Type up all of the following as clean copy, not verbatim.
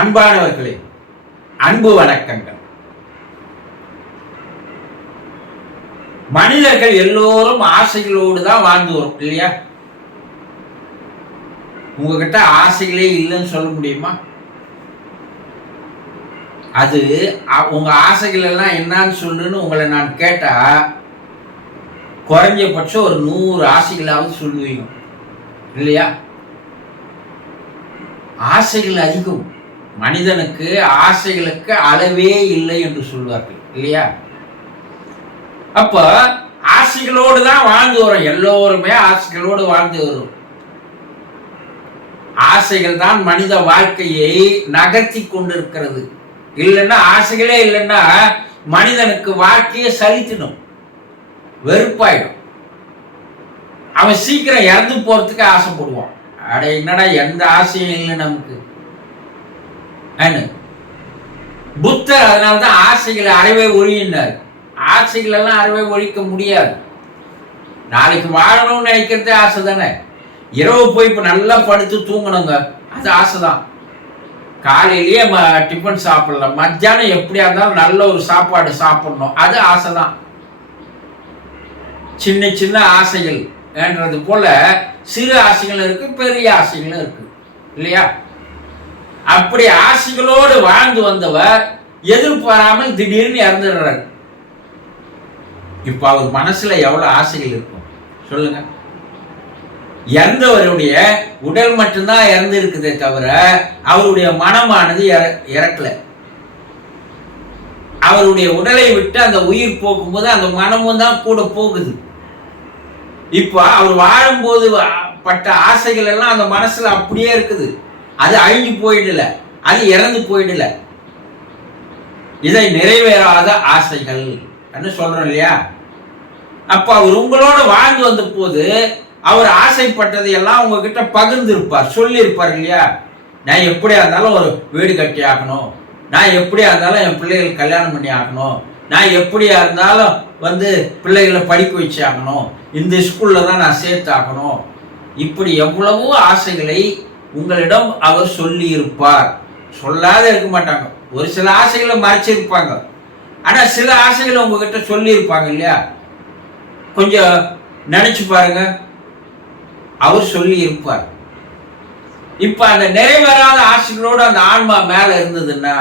அன்பானவர்களே, அன்பு வணக்கங்கள். மனிதர்கள் எல்லோரும் ஆசைகளோடு தான் வாழ்ந்து வரும் இல்லையா? உங்ககிட்ட ஆசைகளே இல்லைன்னு சொல்ல முடியுமா? அது உங்க ஆசைகள் எல்லாம் என்னன்னு சொல்லுன்னு உங்களை நான் கேட்டா குறைஞ்சபட்சம் ஒரு 100 ஆசைகளாவது சொல்லுவீங்க இல்லையா? ஆசைகள் அதிகம். மனிதனுக்கு ஆசைகளுக்கு அளவே இல்லை என்று சொல்வார்கள் இல்லையா? அப்ப ஆசைகளோடு தான் வாழ்ந்து வரும். எல்லோருமே ஆசைகளோடு வாழ்ந்து வரும். ஆசைகள் தான் மனித வாழ்க்கையை நகர்த்தி கொண்டிருக்கிறது. இல்லைன்னா ஆசைகளே இல்லைன்னா மனிதனுக்கு வாழ்க்கையை சலித்திடும், வெறுப்பாயிடும். அவன் சீக்கிரம் இறந்து போறதுக்கு ஆசைப்படுவான். அட என்னடா எந்த ஆசையும் இல்லை நமக்கு. புத்தர் அதனால்தான் ஆசைகளை அறவே ஒழியினார். ஆசைகள் எல்லாம் அறவே ஒழிக்க முடியாது. நாளைக்கு வாழணும்னு நினைக்கிறதே ஆசை தானே. இரவு போய் இப்ப நல்லா படுத்து தூங்கணுங்க, அது ஆசைதான். காலையிலேயே டிஃபன் சாப்பிடலாம், மத்தியானம் எப்படியா இருந்தாலும் நல்ல ஒரு சாப்பாடு சாப்பிடணும், அது ஆசைதான். சின்ன சின்ன ஆசைகள் என்றது போல சிறு ஆசைகள் இருக்கு, பெரிய ஆசைகளும் இருக்கு இல்லையா? அப்படி ஆசைகளோடு வாழ்ந்து வந்தவர் எதிர்பாராமல் திடீர்னு இறந்துடுறாரு. இப்ப அவர் மனசுல எவ்வளவு ஆசைகள் இருக்கும் சொல்லுங்க. இறந்தவருடைய உடல் மட்டும்தான் இறந்து இருக்குதே தவிர அவருடைய மனமானது இறக்கல. அவருடைய உடலை விட்டு அந்த உயிர் போகும்போது அந்த மனமும் தான் கூட போகுது. இப்ப அவர் வாழும்போது பட்ட ஆசைகள் எல்லாம் அந்த மனசுல அப்படியே இருக்குது. அது அழிஞ்சு போயிடல, அது இறந்து போயிடல. இதை நிறைவேறாத ஆசைகள் சொல்றோம் இல்லையா? அப்ப அவர் உங்களோட வாழ்ந்து வந்த போது அவர் ஆசைப்பட்டதை எல்லாம் உங்ககிட்ட பகிர்ந்து இருப்பார், சொல்லி இருப்பார் இல்லையா? நான் எப்படியா இருந்தாலும் ஒரு வீடு கட்டி ஆகணும், நான் எப்படியா இருந்தாலும் என் பிள்ளைகள் கல்யாணம் பண்ணி ஆகணும், நான் எப்படியா இருந்தாலும் பிள்ளைகளை படிக்க வச்சு ஆகணும், இந்த ஸ்கூல்ல தான் நான் சேர்த்து ஆகணும். இப்படி எவ்வளவோ ஆசைகளை உங்களிடம் அவர் சொல்லி இருப்பார். சொல்லாத இருக்க மாட்டாங்க. ஒரு சில ஆசைகளை மறைச்சிருப்பாங்க, ஆனா சில ஆசைகளை உங்ககிட்ட சொல்லி இருப்பாங்க இல்லையா? கொஞ்சம் நினைச்சு பாருங்க, அவர் சொல்லி இருப்பார். இப்ப அந்த நிறைவேறாத ஆசைகளோடு அந்த ஆன்மா மேல இருந்ததுன்னா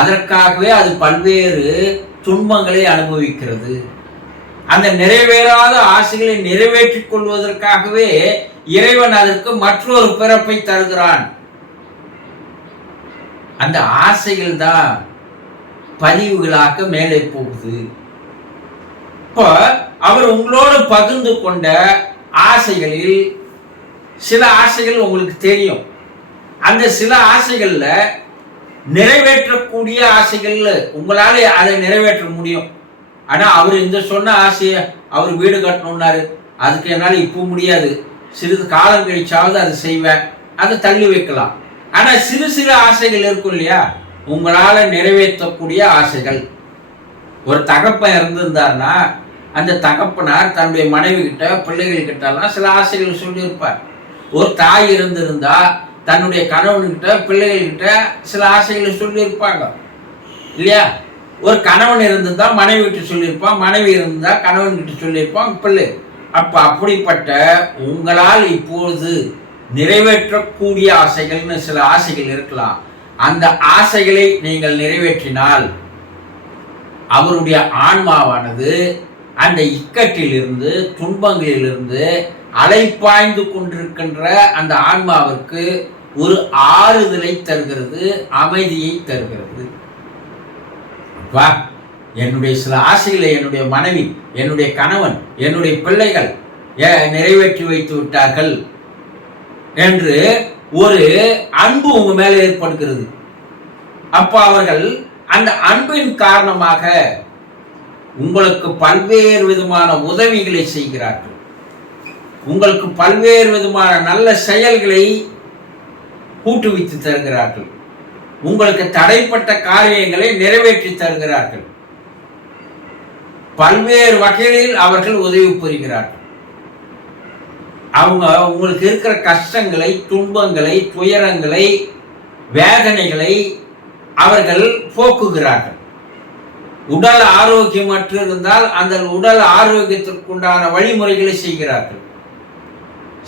அதற்காகவே அது பல்வேறு துன்பங்களை அனுபவிக்கிறது. அந்த நிறைவேறாத ஆசைகளை நிறைவேற்றிக் கொள்வதற்காகவே இறைவன் அதற்கு மற்றொரு பிறப்பை தருகிறான். அந்த ஆசைகள் தான் பதிவுகளாக மேலே போகுது. இப்போ அவர் உங்களோடு பகிர்ந்து கொண்ட ஆசைகளில் சில ஆசைகள் உங்களுக்கு தெரியும். அந்த சில ஆசைகள்ல நிறைவேற்றக்கூடிய ஆசைகள் உங்களால அதை நிறைவேற்ற முடியும். ஆனா அவர் இந்த சொன்ன ஆசையை, அவர் வீடு கட்டணும்னாரு, அதுக்கு என்னால இப்போ முடியாது, சிறிது காலம் கழிச்சாவது அதை செய்வேன், அதை தள்ளி வைக்கலாம். ஆனா சிறு சிறு ஆசைகள் இருக்கும் இல்லையா, உங்களால நிறைவேற்றக்கூடிய ஆசைகள். ஒரு தகப்பன் இருந்திருந்தார்னா அந்த தகப்பனார் தன்னுடைய மனைவி கிட்ட பிள்ளைகள் கிட்ட எல்லாம் சில ஆசைகள் சொல்லியிருப்பார். ஒரு தாய் இருந்திருந்தா தன்னுடைய கணவன்கிட்ட பிள்ளைகள் கிட்ட சில ஆசைகளை சொல்லியிருப்பாங்க இல்லையா? ஒரு கணவன் இருந்திருந்தா மனைவி கிட்ட சொல்லியிருப்பான், மனைவி இருந்தா கணவன் கிட்ட சொல்லியிருப்பான் பிள்ளை. அப்ப அப்படிப்பட்ட உங்களால் இப்பொழுது நிறைவேற்றக்கூடிய ஆசைகள்னு சில ஆசைகள் இருக்கலாம். அந்த ஆசைகளை நீங்கள் நிறைவேற்றினால் அவருடைய ஆன்மாவானது அந்த இக்கட்டிலிருந்து, துன்பங்களிலிருந்து அலைப்பாய்ந்து கொண்டிருக்கின்ற அந்த ஆன்மாவிற்கு ஒரு ஆறுதலை தருகிறது, அமைதியை தருகிறது. என்னுடைய சில ஆசைகளை என்னுடைய மனைவி, என்னுடைய கணவன், என்னுடைய பிள்ளைகள் நிறைவேற்றி வைத்து விட்டார்கள் என்று ஒரு அன்பு உங்க மேல ஏற்படுகிறது. அப்ப அவர்கள் அந்த அன்பின் காரணமாக உங்களுக்கு பல்வேறு விதமான உதவிகளை செய்கிறார்கள், உங்களுக்கு பல்வேறு விதமான நல்ல செயல்களை கூட்டுவித்து தருகிறார்கள், உங்களுக்கு தடைப்பட்ட காரியங்களை நிறைவேற்றி தருகிறார்கள். பல்வேறு வகைகளில் அவர்கள் உதவி புரிகிறார்கள். அவங்க உங்களுக்கு இருக்கிற கஷ்டங்களை, துன்பங்களை, துயரங்களை வேதனைகளை அவர்கள் போக்குகிறார்கள். உடல் ஆரோக்கியமற்று இருந்தால் அந்த உடல் ஆரோக்கியத்திற்குண்டான வழிமுறைகளை செய்கிறார்கள்.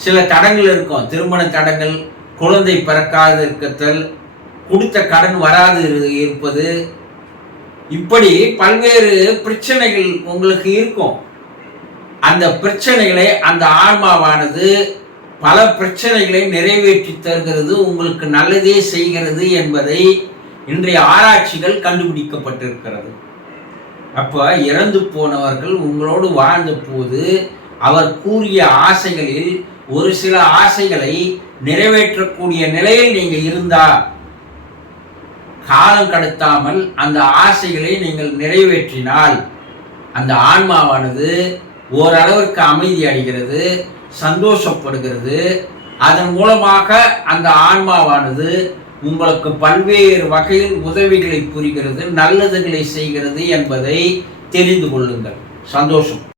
சில தடங்கள் இருக்கும், திருமண தடங்கள், குழந்தை பிறக்காது இருக்கத்தல், கொடுத்த கடன் வராது இருப்பது, இப்படி பல்வேறு பிரச்சனைகள் உங்களுக்கு இருக்கும். அந்த பிரச்சனைகளை அந்த ஆன்மாவானது பல பிரச்சனைகளை நிறைவேற்றி தருகிறது, உங்களுக்கு நல்லதே செய்கிறது என்பதை இன்றைய ஆராய்ச்சிகள் கண்டுபிடிக்கப்பட்டிருக்கிறது. அப்ப இறந்து போனவர்கள் உங்களோடு வாழ்ந்த போது அவர் கூறிய ஆசைகளில் ஒரு சில ஆசைகளை நிறைவேற்றக்கூடிய நிலையில் நீங்க இருந்தா, காலம் கடத்தாமல் அந்த ஆசைகளை நீங்கள் நிறைவேற்றினால் அந்த ஆன்மாவானது ஓரளவிற்கு அமைதி அடைகிறது, சந்தோஷப்படுகிறது. அதன் மூலமாக அந்த ஆன்மாவானது உங்களுக்கு பல்வேறு வகையில் உதவிகளை புரிகிறது, நல்லதுகளை செய்கிறது என்பதை தெரிந்து கொள்ளுங்கள். சந்தோஷம்.